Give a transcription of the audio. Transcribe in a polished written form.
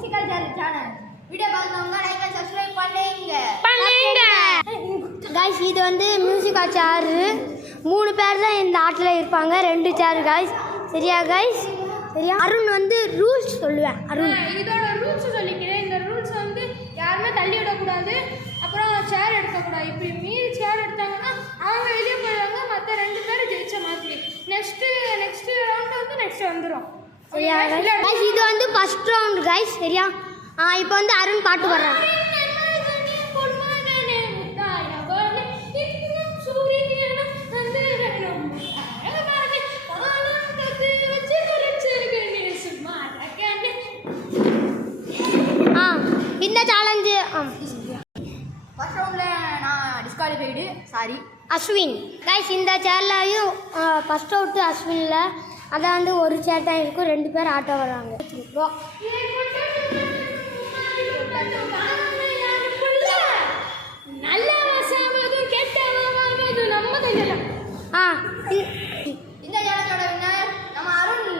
Musical channel video பார்க்கறவங்க like and subscribe பண்ணுங்க. Guys இது வந்து மியூசிக்கல் சேர் 3 பேர் தான் இந்த ஆட்ல இருப்பாங்க 2 சேர் गाइस சரியா गाइस சரியா அருண் வந்து ரூல்ஸ் சொல்லுவேன் அருண் இதோட ரூல்ஸ் சொல்லிக்கிறேன் இந்த ரூல்ஸ் வந்து யாருமே தள்ளி விட கூடாது அப்புறம் சேர் எடுக்க கூடாது இப்படி மீறி சேர் எடுத்தாங்கன்னா அவங்க வெளிய போயிடுவாங்க மத்த 2 பேர் ஜெயிச்ச மாதிரி நெக்ஸ்ட் ரவுண்ட் வந்து நெக்ஸ்ட் வந்துரும் சரியா गाइस இது வந்து ஃபர்ஸ்ட் ரவுண்ட் गाइस சரியா இப்போ வந்து அருண் பாட்டு பாடுறான் இந்த சேலஞ்சு ஃபர்ஸ்ட் ரவுண்ட்ல நான் டிஸ்குவாலிஃபைடு சாரி அஸ்வின் गाइस இந்த சேர்லையும் ஃபர்ஸ்ட் அவுட் அஸ்வின்ல அதான் வந்து ஒரு சேர் தான் இருக்கும் 2 பேர் ஆட்டோ வராங்க நல்ல வசமது கெட்ட வசமது நம்ம கையில இந்த சேலஞ்சோட வின்னர் நம்ம அருண்